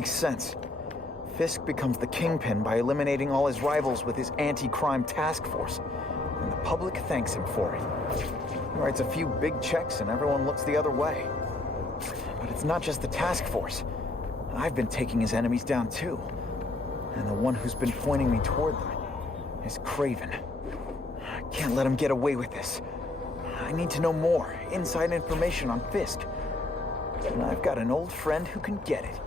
makes sense. Fisk becomes the kingpin by eliminating all his rivals with his anti-crime task force, and the public thanks him for it. He writes a few big checks and everyone looks the other way. But it's not just the task force. I've been taking his enemies down too. And the one who's been pointing me toward them is Craven. I can't let him get away with this. I need to know more, inside information on Fisk. And I've got an old friend who can get it.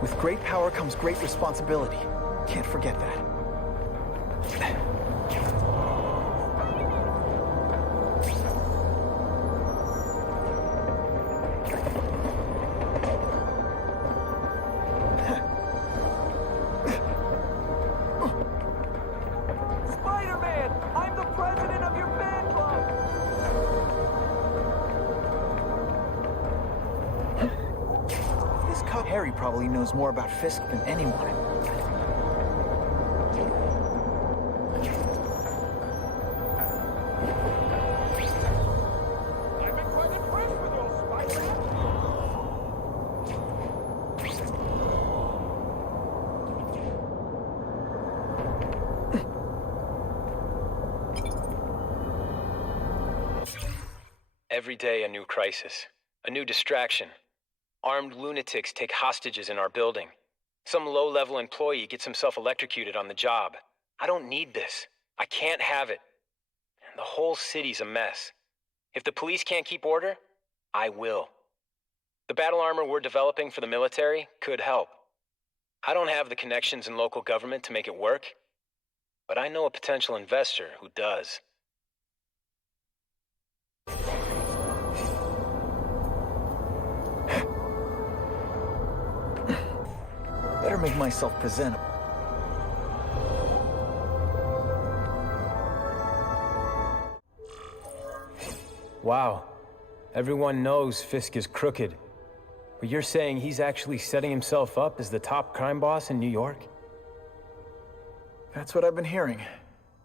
With great power comes great responsibility. Can't forget that. Harry probably knows more about Fisk than anyone. I've been quite impressed with your Spider-Man. Every day a new crisis, a new distraction. Armed lunatics take hostages in our building. Some low-level employee gets himself electrocuted on the job. I don't need this. I can't have it. And the whole city's a mess. If the police can't keep order, I will. The battle armor we're developing for the military could help. I don't have the connections in local government to make it work, but I know a potential investor who does. Better make myself presentable. Wow. Everyone knows Fisk is crooked. But you're saying he's actually setting himself up as the top crime boss in New York? That's what I've been hearing.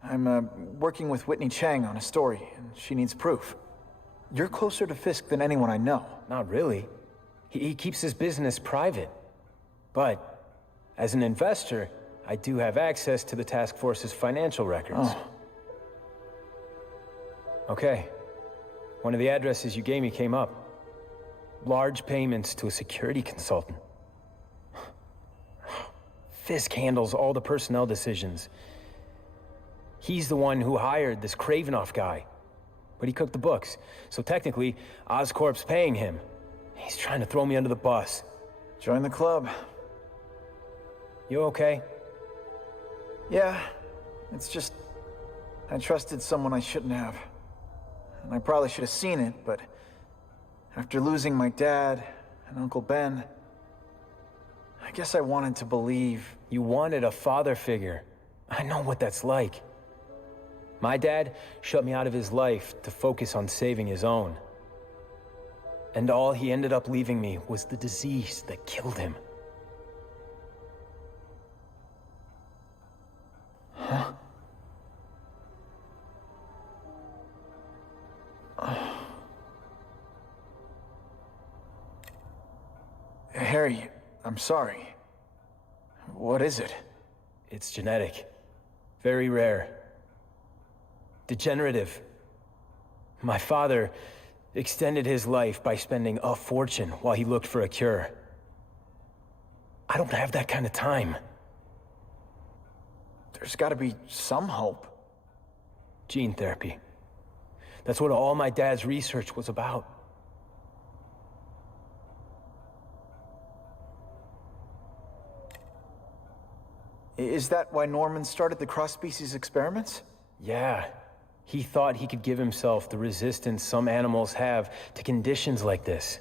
I'm working with Whitney Chang on a story, and she needs proof. You're closer to Fisk than anyone I know. Not really. He keeps his business private. But as an investor, I do have access to the task force's financial records. Oh. Okay. One of the addresses you gave me came up. Large payments to a security consultant. Fisk handles all the personnel decisions. He's the one who hired this Kravinoff guy. But he cooked the books, so technically, Oscorp's paying him. He's trying to throw me under the bus. Join the club. You okay? Yeah, it's just... I trusted someone I shouldn't have. And I probably should have seen it, but... after losing my dad and Uncle Ben... I guess I wanted to believe... You wanted a father figure. I know what that's like. My dad shut me out of his life to focus on saving his own. And all he ended up leaving me was the disease that killed him. Huh? Harry, I'm sorry. What is it? It's genetic. Very rare. Degenerative. My father extended his life by spending a fortune while he looked for a cure. I don't have that kind of time. There's gotta be some hope. Gene therapy. That's what all my dad's research was about. Is that why Norman started the cross-species experiments? Yeah. He thought he could give himself the resistance some animals have to conditions like this.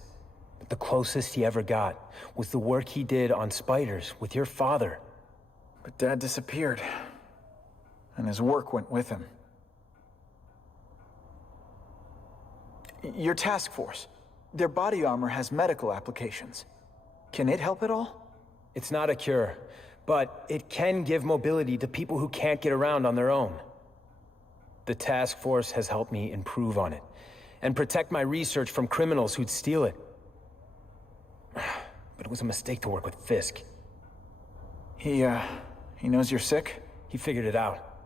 But the closest he ever got was the work he did on spiders with your father. But Dad disappeared. And his work went with him. Your task force. Their body armor has medical applications. Can it help at all? It's not a cure, but it can give mobility to people who can't get around on their own. The task force has helped me improve on it, and protect my research from criminals who'd steal it. but it was a mistake to work with Fisk. He knows you're sick? He figured it out.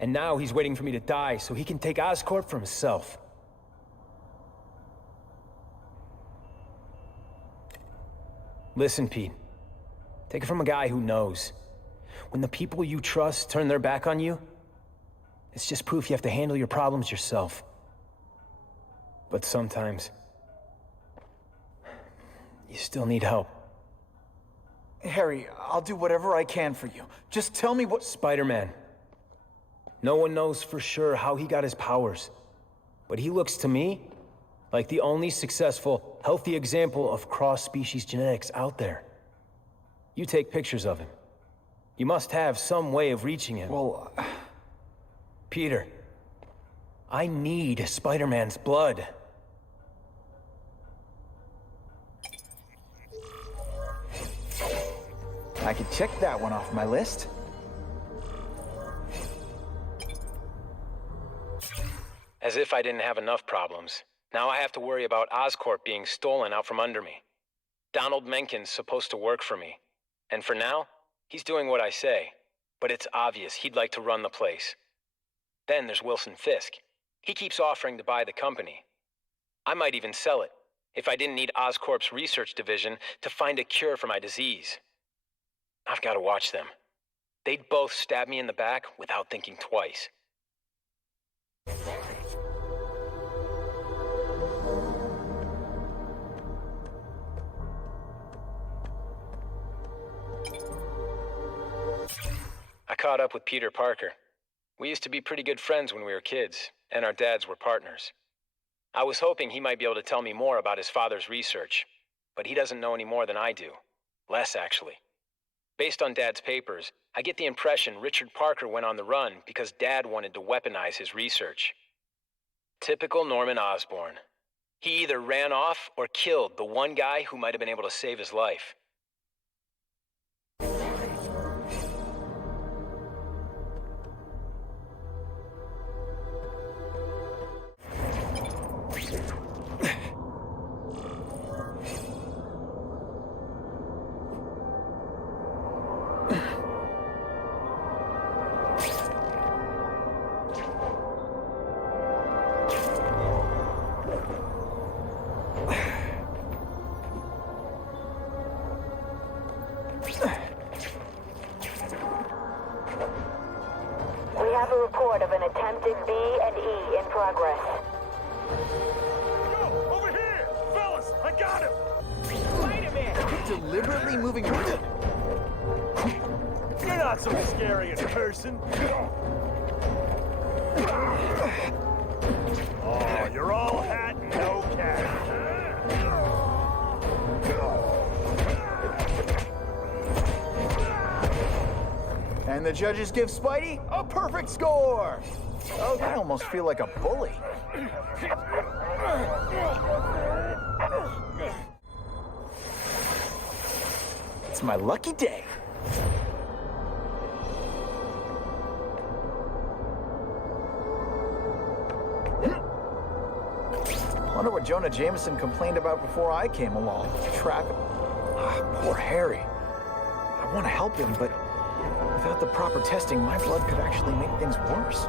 And now he's waiting for me to die so he can take Oscorp for himself. Listen, Pete. Take it from a guy who knows. When the people you trust turn their back on you, it's just proof you have to handle your problems yourself. But sometimes, you still need help. Harry, I'll do whatever I can for you. Just tell me what— Spider-Man. No one knows for sure how he got his powers. But he looks to me like the only successful, healthy example of cross-species genetics out there. You take pictures of him. You must have some way of reaching him. Well, Peter, I need Spider-Man's blood. I could check that one off my list. As if I didn't have enough problems. Now I have to worry about Oscorp being stolen out from under me. Donald Mencken's supposed to work for me. And for now, he's doing what I say. But it's obvious he'd like to run the place. Then there's Wilson Fisk. He keeps offering to buy the company. I might even sell it, if I didn't need Oscorp's research division to find a cure for my disease. I've got to watch them. They'd both stab me in the back without thinking twice. I caught up with Peter Parker. We used to be pretty good friends when we were kids, and our dads were partners. I was hoping he might be able to tell me more about his father's research, but he doesn't know any more than I do. Less, actually. Based on Dad's papers, I get the impression Richard Parker went on the run because Dad wanted to weaponize his research. Typical Norman Osborn. He either ran off or killed the one guy who might have been able to save his life. We have a report of an attempted B&E in progress. Yo, over here! Fellas, I got him! Spider-Man! Deliberately moving around. You're not so scary in person. Oh, you're all hat and no catch. And the judges give Spidey a perfect score! Oh, I almost feel like a bully. It's my lucky day. Wonder what Jonah Jameson complained about before I came along. Traffic. Poor Harry. I want to help him, but without the proper testing, my blood could actually make things worse.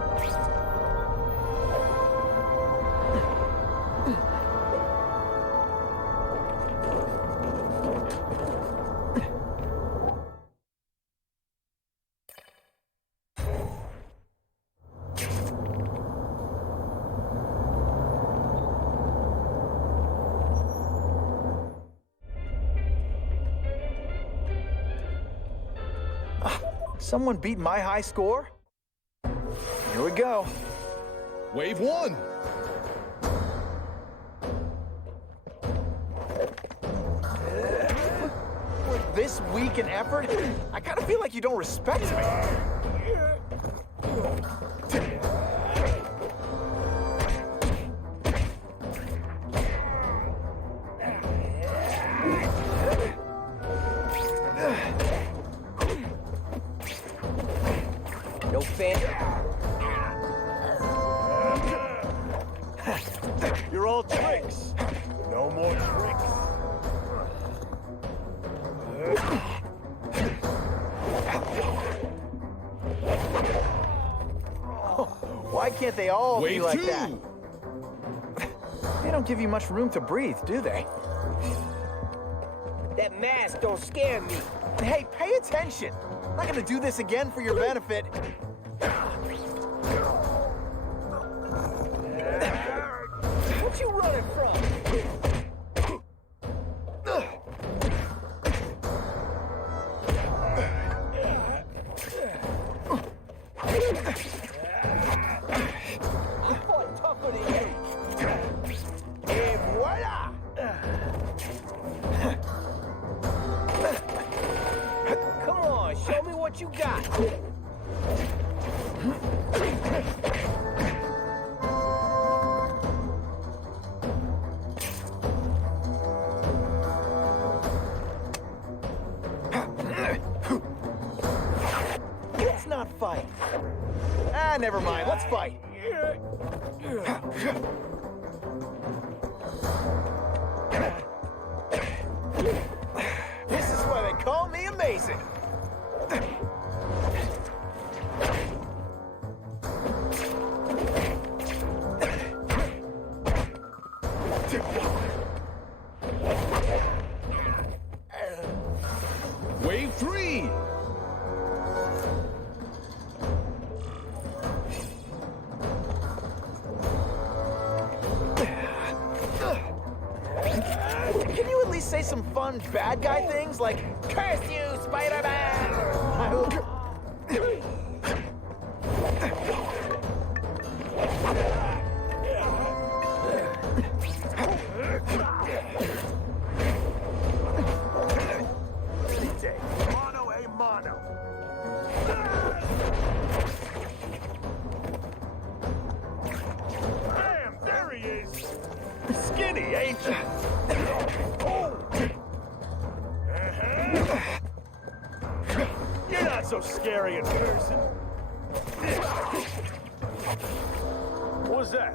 Someone beat my high score? Here we go. Wave 1. With this weak an effort, I kind of feel like you don't respect me. No fan. You're all tricks. No more tricks. Why can't they all be Wave like 2. that? They don't give you much room to breathe, do they? That mask don't scare me. Hey, pay attention. I'm not gonna do this again for your benefit. What you running from? I fought tougher than you. Et voila! Come on, show me what you got. Let's not fight. Ah, never mind. Let's fight. This is why they call me amazing. Wave 3. Can you at least say some fun bad guy things like, "Curse you, Spider-Man"? Mono a mono. Bam! There he is. Skinny, ain't you? You're not so scary in person. What was that?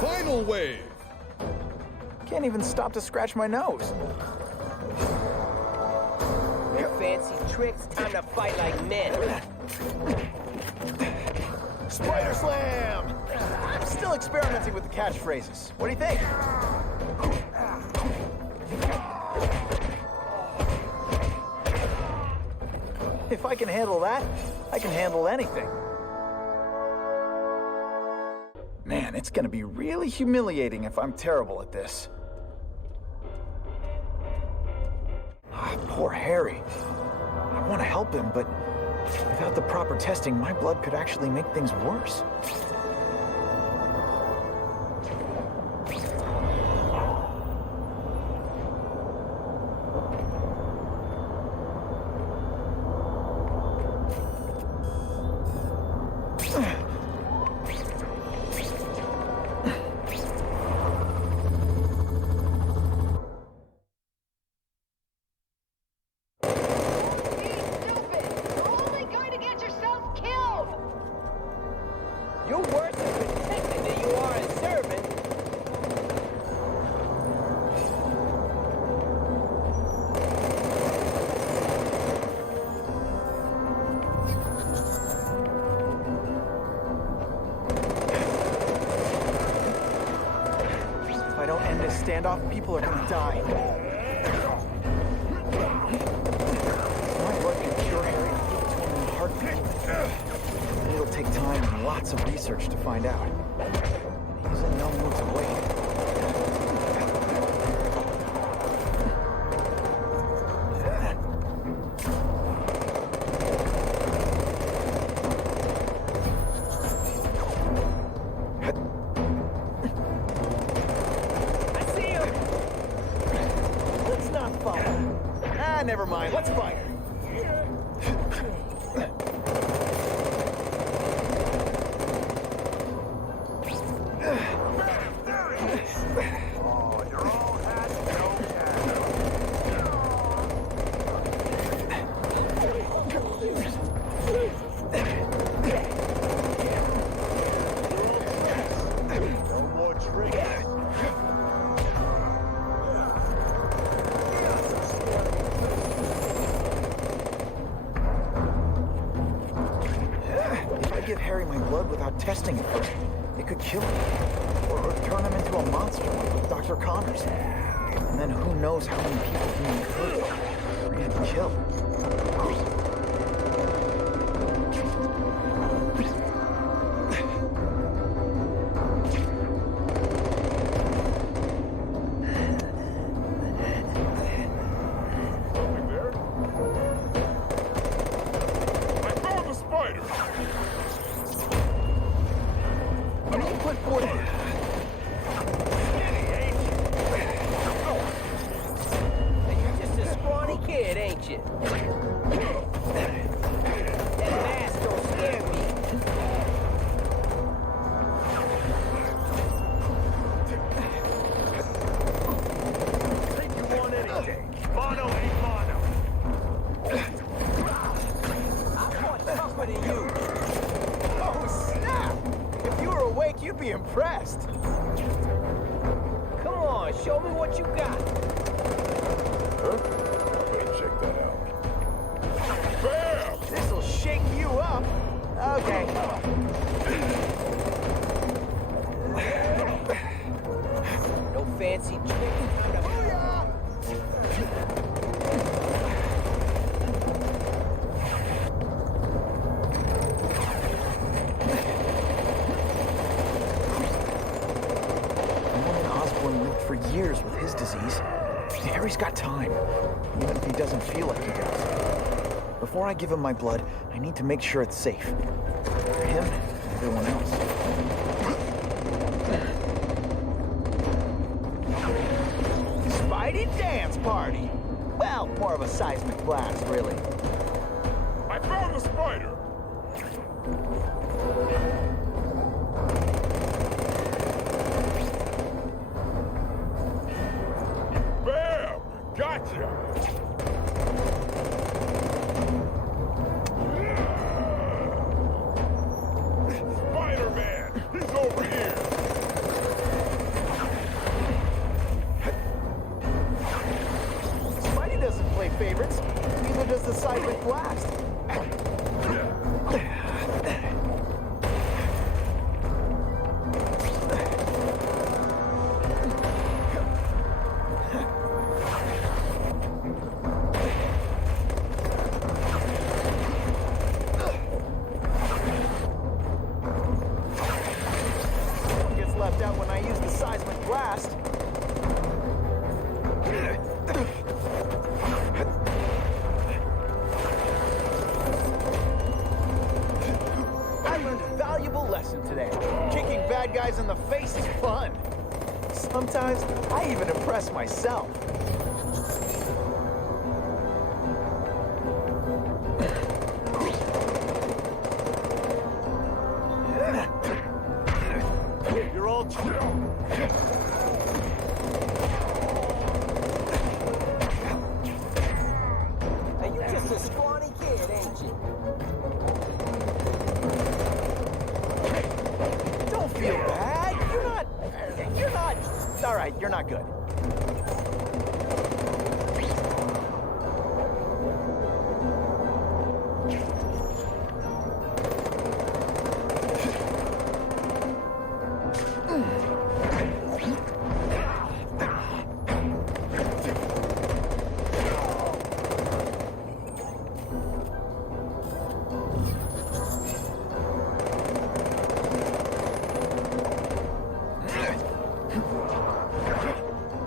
Final wave. Can't even stop to scratch my nose. No fancy tricks, time to fight like men. Spider Slam! I'm still experimenting with the catchphrases. What do you think? If I can handle that, I can handle anything. Man, it's gonna be really humiliating if I'm terrible at this. Ah, poor Harry. I want to help him, but without the proper testing, my blood could actually make things worse. You're worse at protecting than you are at serving. If I don't end this standoff, people are gonna die. My blood can cure Harry and give it to him in a heartbeat. It'll take time and lots of research to find out. He's in no mood to wait. I see him. Let's not fight. Ah, never mind. Let's fight. There he is. Oh, you're all hat, no without testing it first. It could kill him. Or turn him into a monster like Dr. Connors. And then who knows how many people he may hurt or even kill. Something there? I found the spider! What do you put forth? You're just a scrawny kid, ain't you? That mask don't scare me. Think you want anything? Mono ain't mono. I fought tougher than you. Oh, snap! If you were awake, you'd be impressed. Come on, show me what you got. Huh? Let me check that out. Bam! This'll shake you up. Okay. No fancy trick. Norman Osborn lived for years with his disease. Harry's got time, even if he doesn't feel like he does. Before I give him my blood, I need to make sure it's safe. For him and everyone else. Spidey dance party! Well, more of a seismic blast, really. I found the spider! Bam! Gotcha! Spider-Man! He's over here! Spidey doesn't play favorites. Neither does the seismic blast. Someone gets left out when I use the seismic blast. I learned a valuable lesson today. Kicking bad guys in the face is fun. Sometimes I even impress myself. You're all Hey, you just a scrawny kid, ain't you? Don't feel bad. You're not. All right, you're not good.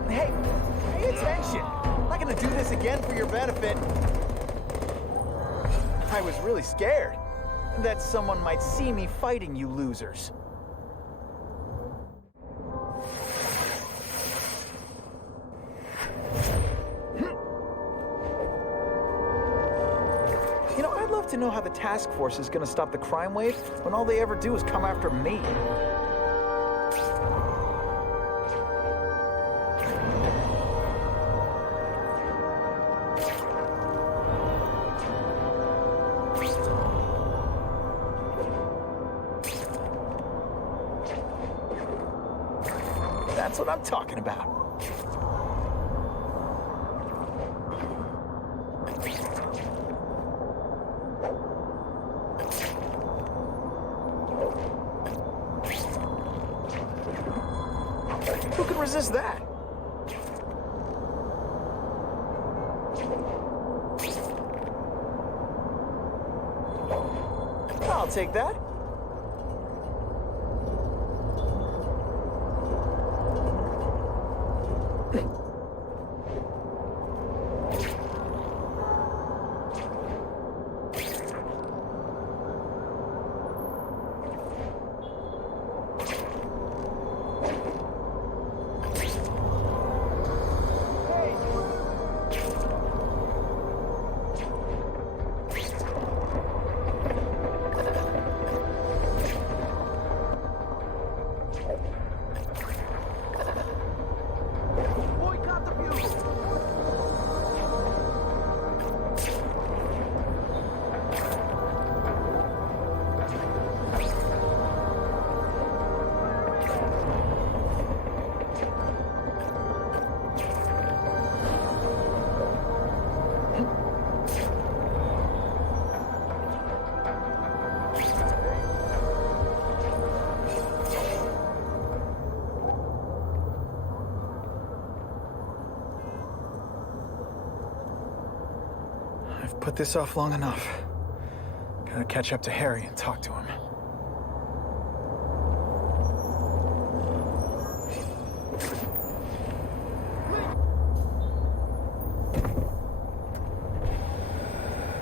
Hey, pay attention. I'm not gonna do this again for your benefit. I was really scared that someone might see me fighting you losers. You know, I'd love to know how the task force is gonna stop the crime wave when all they ever do is come after me. That's what I'm talking about. take that. I've put this off long enough. Gotta catch up to Harry and talk to him.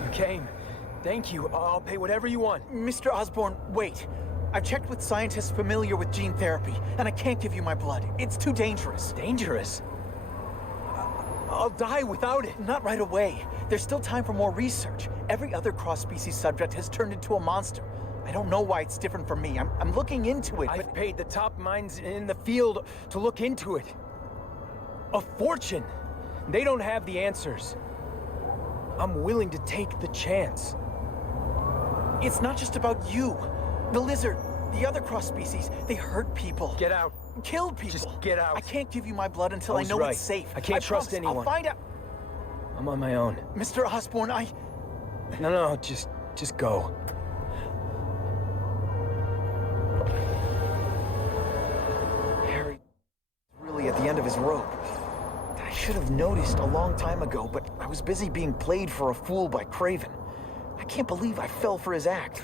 You came. Thank you. I'll pay whatever you want. Mr. Osborn, wait. I've checked with scientists familiar with gene therapy, and I can't give you my blood. It's too dangerous. Dangerous? I'll die without it. Not right away. There's still time for more research. Every other cross-species subject has turned into a monster. I don't know why it's different from me. I'm looking into it, I've paid the top minds in the field to look into it. A fortune. They don't have the answers. I'm willing to take the chance. It's not just about you. The lizard, the other cross-species, they hurt people. Get out. Kill people. Just get out. I can't give you my blood until I I was know right. it's safe. I can't trust promise. anyone. I'll find out. I'm on my own. Mr. Osborn, No, just go. Harry really at the end of his rope. I should have noticed a long time ago, but I was busy being played for a fool by Craven. I can't believe I fell for his act.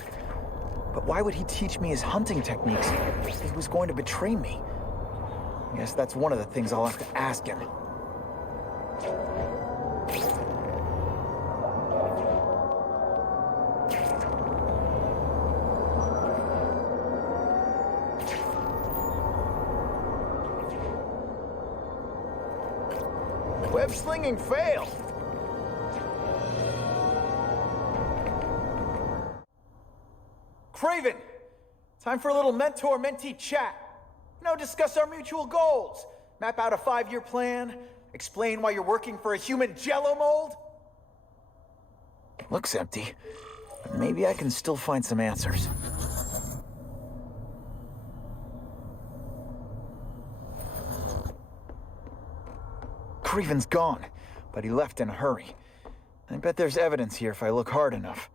But why would he teach me his hunting techniques if he was going to betray me? I guess that's one of the things I'll have to ask him. Web slinging failed. Craven, time for a little mentor-mentee chat. Discuss our mutual goals, map out a 5-year plan, explain why you're working for a human jello mold. Looks empty, but maybe I can still find some answers. Craven's gone, but he left in a hurry. I bet there's evidence here if I look hard enough.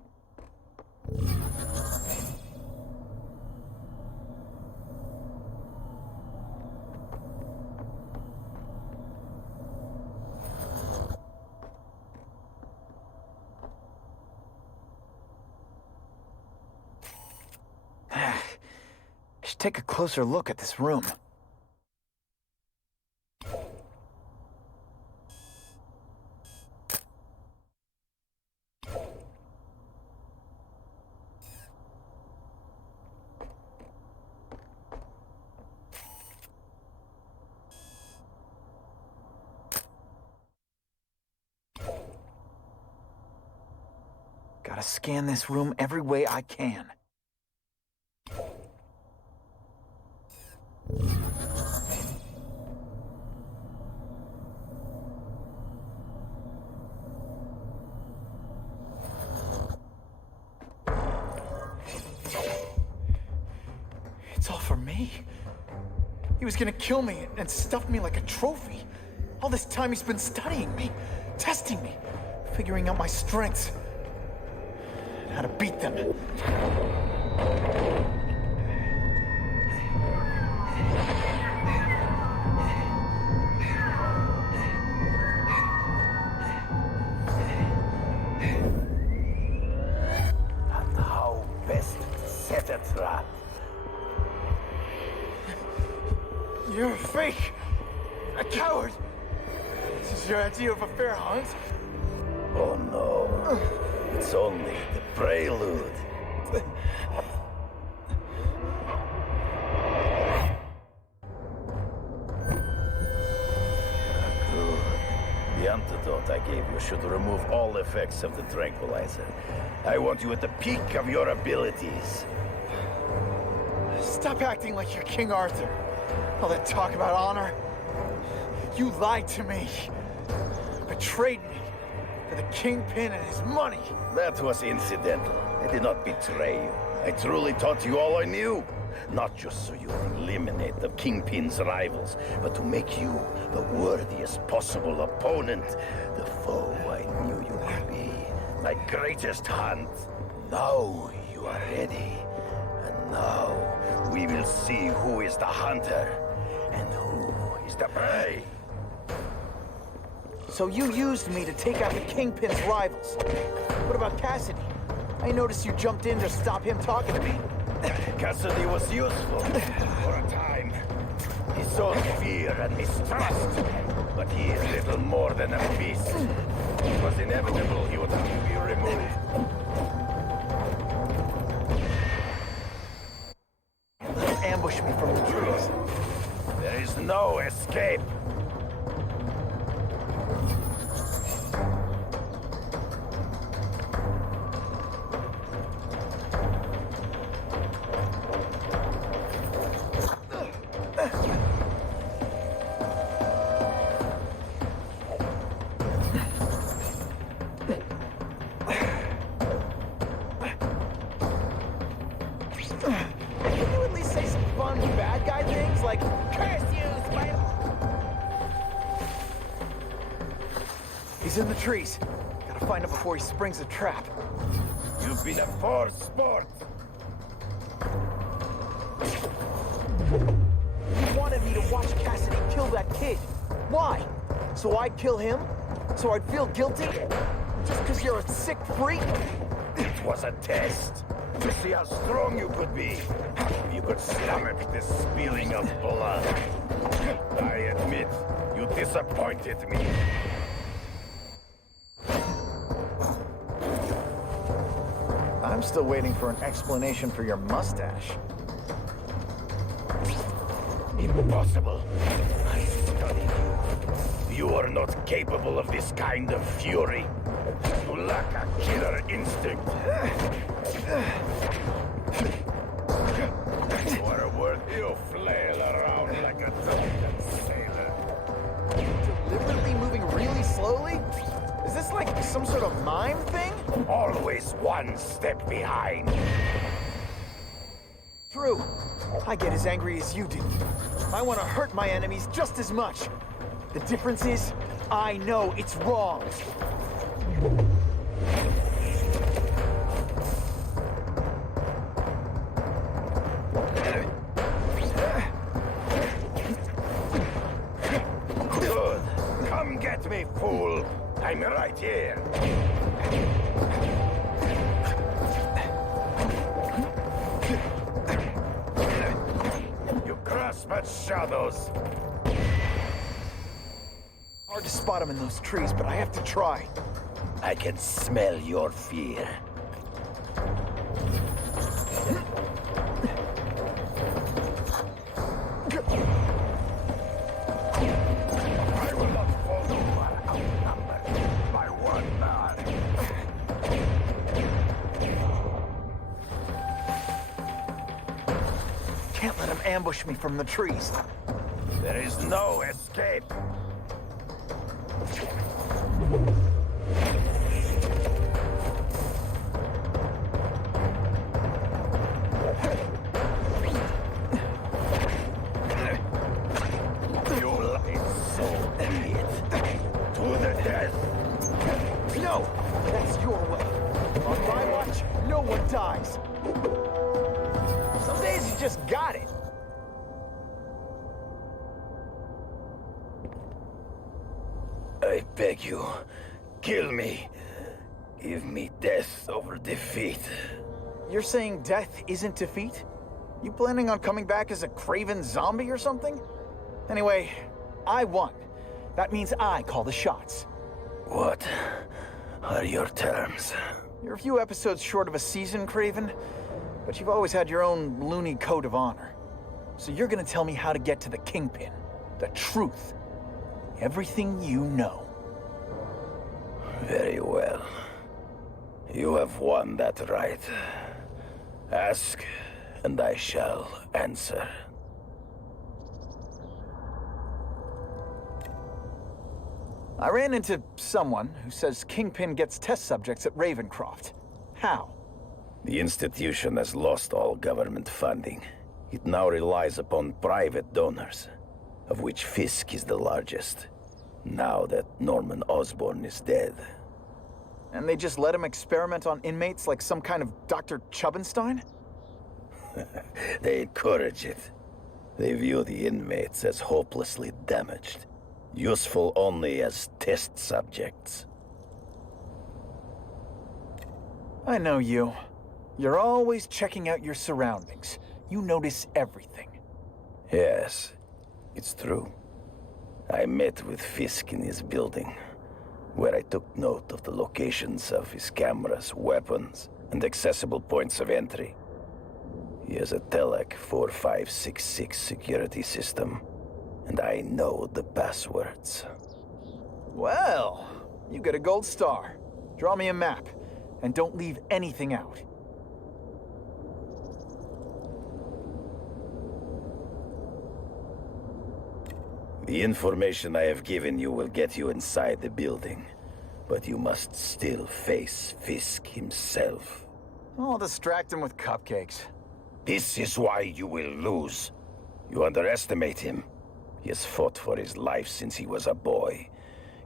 I should take a closer look at this room. Gotta scan this room every way I can. It's all for me. He was gonna kill me and stuff me like a trophy. All this time he's been studying me, testing me, figuring out my strengths, and how to beat them. And how best to You're a fake! A coward! This is your idea of a fair hunt? Oh no. It's only the prelude. Good. The antidote I gave you should remove all effects of the tranquilizer. I want you at the peak of your abilities. Stop acting like you're King Arthur. All that talk about honor. You lied to me. Betrayed me. For the Kingpin and his money. That was incidental. I did not betray you. I truly taught you all I knew. Not just so you eliminate the Kingpin's rivals, but to make you the worthiest possible opponent. The foe I knew you could be. My greatest hunt. Now you are ready. And now we will see who is the hunter and who is the prey. So you used me to take out the Kingpin's rivals. What about Cassidy? I noticed you jumped in to stop him talking to me. Cassidy was useful for a time. He sowed fear and mistrust, but he is little more than a beast. It was inevitable he would have to be removed. Ambush me from the trees. There is no escape. Can you at least say some fun bad guy things like, curse you, Spider? He's in the trees. Gotta find him before he springs a trap. You've been a poor sport. You wanted me to watch Cassidy kill that kid. Why? So I'd kill him? So I'd feel guilty? Just because you're a sick freak? It was a test to see how strong you could be. If you could stomach the spilling of blood. I admit, you disappointed me. I'm still waiting for an explanation for your mustache. Impossible. I studied you. You are not capable of this kind of fury. You lack a killer instinct. You are a word. You flail around like a drunken sailor. Deliberately moving really slowly? Is this like some sort of mime thing? Always one step behind. True. I get as angry as you do. I want to hurt my enemies just as much. The difference is, I know it's wrong. Good. Come get me, fool. I'm right here. You grasp at shadows. Hard to spot him in those trees, but I have to try. I can smell your fear. I will not fall over outnumbered by one man. Can't let him ambush me from the trees. There is no escape. You lied, so be it. To the death. No! That's your way. On my watch, no one dies. Some days you just got it. I beg you, kill me. Give me death over defeat. You're saying death isn't defeat? You planning on coming back as a craven zombie or something? Anyway, I won. That means I call the shots. What are your terms? You're a few episodes short of a season, Craven, but you've always had your own loony code of honor. So you're gonna tell me how to get to the Kingpin. The truth. Everything you know. Very well. You have won that right. Ask, and I shall answer. I ran into someone who says Kingpin gets test subjects at Ravencroft. How? The institution has lost all government funding. It now relies upon private donors, of which Fisk is the largest, now that Norman Osborn is dead. And they just let him experiment on inmates like some kind of Dr. Chubbenstein? They encourage it. They view the inmates as hopelessly damaged, useful only as test subjects. I know you. You're always checking out your surroundings. You notice everything. Yes, it's true. I met with Fisk in his building, where I took note of the locations of his cameras, weapons, and accessible points of entry. He has a Telec 4566 security system, and I know the passwords. Well, you get a gold star. Draw me a map, and don't leave anything out. The information I have given you will get you inside the building, but you must still face Fisk himself. I'll distract him with cupcakes. This is why you will lose. You underestimate him. He has fought for his life since he was a boy.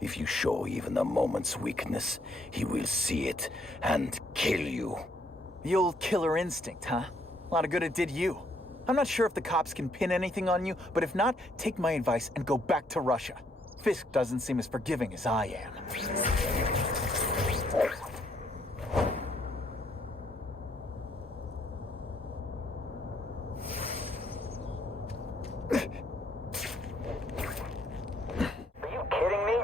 If you show even a moment's weakness, he will see it and kill you. The old killer instinct, huh? A lot of good it did you. I'm not sure if the cops can pin anything on you, but if not, take my advice and go back to Russia. Fisk doesn't seem as forgiving as I am. Are you kidding me?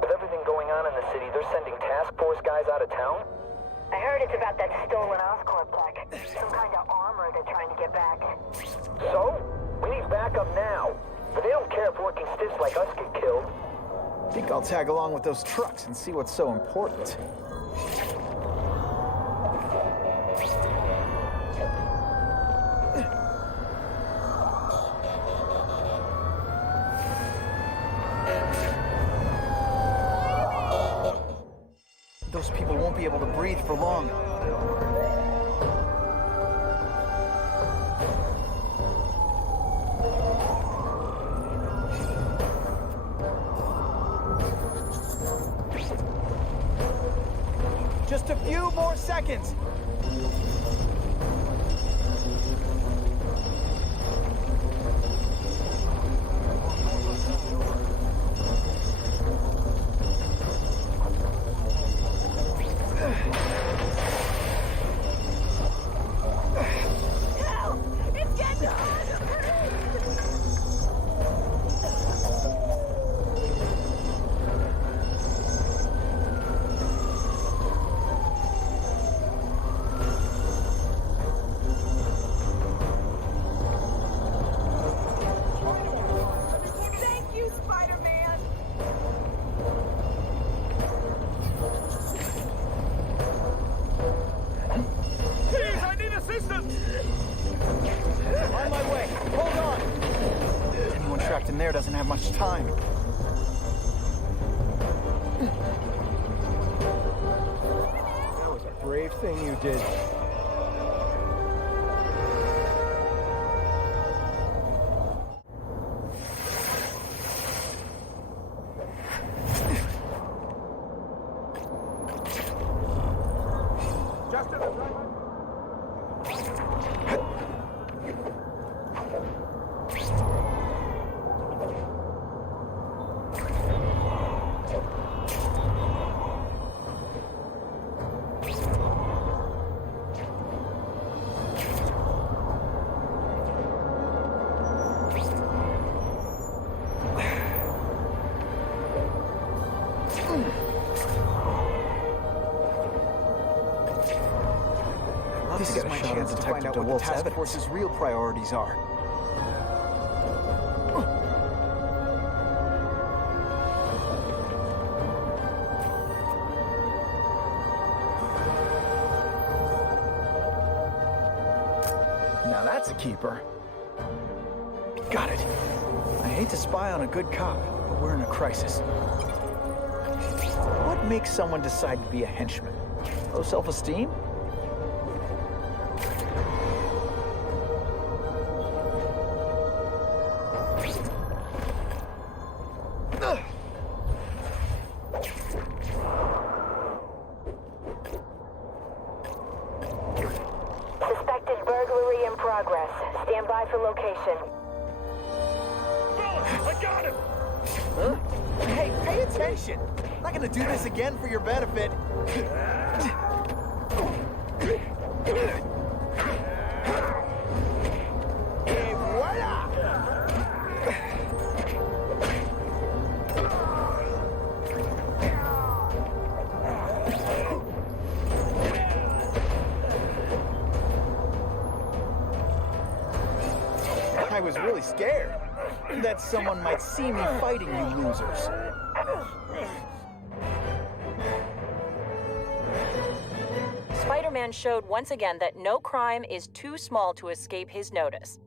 With everything going on in the city, they're sending task force guys out of town? I heard it's about that stolen Oscorp tech. Some kind of armor they're trying to get back. So? We need backup now. But they don't care if working stiffs like us get killed. Think I'll tag along with those trucks and see what's so important. Those people won't be able to breathe for long. Just a few more seconds. In there doesn't have much time. That was a brave thing you did. This is my chance to find out what the task force's real priorities are. Now that's a keeper. Got it. I hate to spy on a good cop, but we're in a crisis. What makes someone decide to be a henchman? Low self-esteem? Suspected burglary in progress. Stand by for location. Fellas, I got him! Huh? Hey, pay attention! I'm not gonna do this again for your benefit. Et voila! I was really scared that someone might see me fighting you losers. Spider-Man showed once again that no crime is too small to escape his notice.